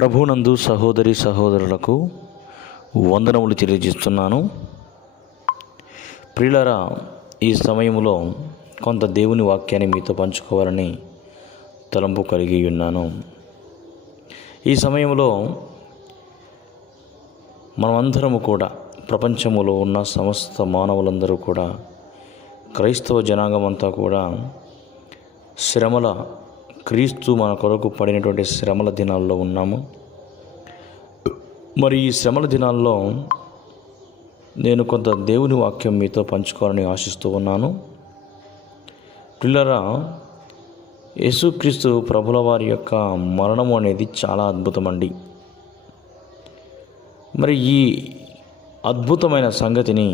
ప్రభునందు సహోదరి సహోదరులకు వందనములు తెలియజేస్తున్నాను. ప్రియులారా, ఈ సమయంలో కొంత దేవుని వాక్యాన్ని మీతో పంచుకోవాలని తలంపు కలిగి ఉన్నాను. ఈ సమయంలో మనమందరము కూడా, ప్రపంచములో ఉన్న సమస్త మానవులందరూ కూడా, క్రైస్తవ జనాంగం అంతా కూడా శ్రమల, క్రీస్తు మన కొరకు పడినటువంటి శ్రమల దినాల్లో ఉన్నాము. మరి ఈ శ్రమల దినాల్లో నేను కొంత దేవుని వాక్యం మీతో పంచుకోవాలని ఆశిస్తూ ఉన్నాను. పిల్లరా, యేసుక్రీస్తు ప్రభుల వారి యొక్క మరణము అనేది చాలా అద్భుతమండి. మరి ఈ అద్భుతమైన సంగతిని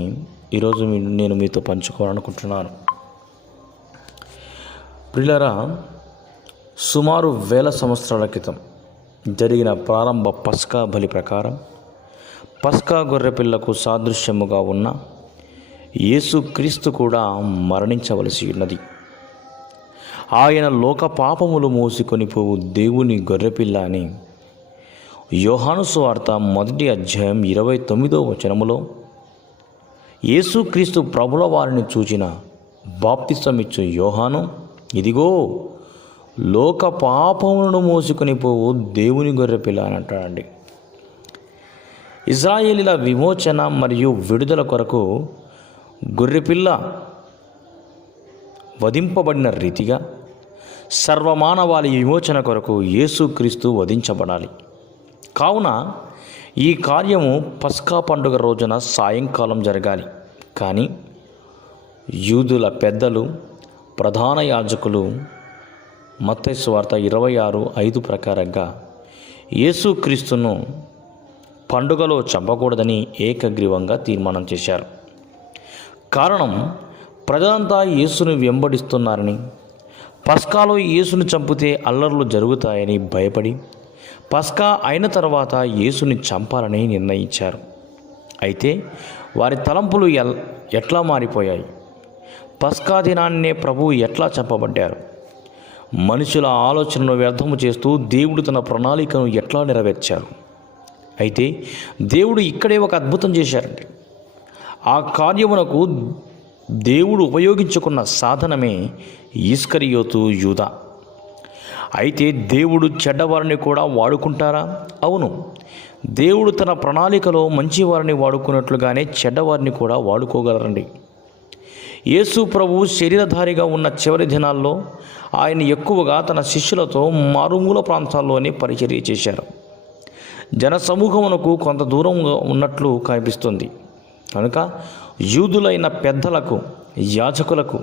ఈరోజు నేను మీతో పంచుకోవాలనుకుంటున్నాను. పిల్లరా, సుమారు 1000 సంవత్సరాల క్రితం జరిగిన ప్రారంభ పస్కా బలి ప్రకారం పస్కా గొర్రెపిల్లకు సాదృశ్యముగా ఉన్న యేసుక్రీస్తు కూడా మరణించవలసి ఉన్నది. ఆయన లోక పాపములు మోసుకొని పోవు దేవుని గొర్రెపిల్ల అని యోహాను సువార్త 1వ అధ్యాయం 29వ వచనములో యేసుక్రీస్తు ప్రభుల వారిని చూచిన బాప్తిసమిచ్చు యోహాను, ఇదిగో లోక పాపములను మోసుకొని పోవు దేవుని గొర్రెపిల్ల అని అంటాడండి. ఇశ్రాయేలీల విమోచన మరియు విడుదల కొరకు గొర్రెపిల్ల వధింపబడిన రీతిగా సర్వమానవాళి విమోచన కొరకు యేసుక్రీస్తు వధించబడాలి. కావున ఈ కార్యము పస్కా పండుగ రోజున సాయంకాలం జరగాలి. కానీ యూదుల పెద్దలు, ప్రధాన యాజకులు మత్తయి సువార్త 26:5 ప్రకారంగా యేసుక్రీస్తును పండుగలో చంపకూడదని ఏకగ్రీవంగా తీర్మానం చేశారు. కారణం, ప్రజలంతా యేసును వెంబడిస్తున్నారని, పస్కాలో యేసును చంపితే అల్లర్లు జరుగుతాయని భయపడి పస్కా అయిన తర్వాత యేసుని చంపాలని నిర్ణయించారు. అయితే వారి తలంపులు ఎట్లా మారిపోయాయి? పస్కా దినాన్నే ప్రభువు ఎట్లా చంపబడ్డారు? మనుషుల ఆలోచనను వ్యర్థము చేస్తూ దేవుడు తన ప్రణాళికను ఎట్లా నెరవేర్చారు? అయితే దేవుడు ఇక్కడే ఒక అద్భుతం చేశారండి. ఆ కార్యమునకు దేవుడు ఉపయోగించుకున్న సాధనమే ఇస్కరియోతు యూదా. అయితే దేవుడు చెడ్డవారిని కూడా వాడుకుంటారా? అవును, దేవుడు తన ప్రణాళికలో మంచివారిని వాడుకున్నట్లుగానే చెడ్డవారిని కూడా వాడుకోగలరండి. యేసు ప్రభు శరీరధారిగా ఉన్న చివరి దినాల్లో ఆయన ఎక్కువగా తన శిష్యులతో మారుమూల ప్రాంతాల్లోనే పరిచర్య చేశారు. జనసమూహమునకు కొంత దూరంగా ఉన్నట్లు కనిపిస్తుంది. కనుక యూదులైన పెద్దలకు, యాజకులకు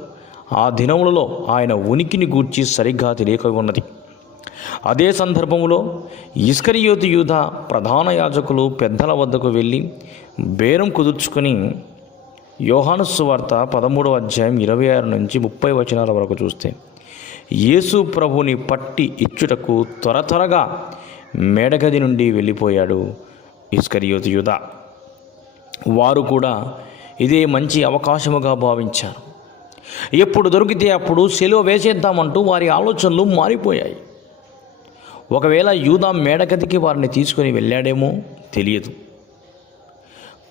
ఆ దినములలో ఆయన ఉనికిని గూర్చి సరిగ్గా తెలియక ఉన్నది. అదే సందర్భంలో ఇస్కరియోతు యూదా ప్రధాన యాజకులు పెద్దల వద్దకు వెళ్ళి బేరం కుదుర్చుకొని యోహాను సువార్త 13వ అధ్యాయం 26 నుంచి 30 వచనాల వరకు చూస్తే యేసు ప్రభుని పట్టి ఇచ్చుటకు త్వరగా మేడగది నుండి వెళ్ళిపోయాడు ఇస్కరియోతు యూదా. వారు కూడా ఇదే మంచి అవకాశముగా భావించారు. ఎప్పుడు దొరికితే అప్పుడు సిలువ వేసేద్దామంటూ వారి ఆలోచనలు మారిపోయాయి. ఒకవేళ యూదా మేడగదికి వారిని తీసుకుని వెళ్ళాడేమో తెలియదు.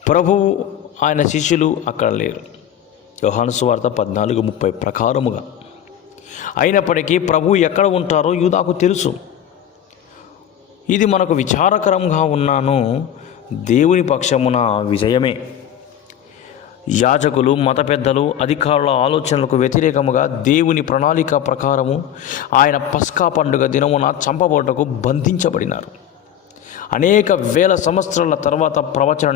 ప్రభువు, ఆయన శిష్యులు అక్కడ లేరు. యోహాను సువార్త 14:30 ప్రకారముగా. అయినప్పటికీ ప్రభు ఎక్కడ ఉంటారో యూదాకు తెలుసు. ఇది మనకు విచారకరంగా ఉన్నాను. దేవుని పక్షమున విజయమే. యాజకులు, మత పెద్దలు, అధికారుల ఆలోచనలకు వ్యతిరేకముగా దేవుని ప్రణాళిక ప్రకారము ఆయన పస్కా పండుగ దినమున చంపబడుటకు బంధించబడినారు. అనేక 1000 సంవత్సరాల తర్వాత ప్రవచన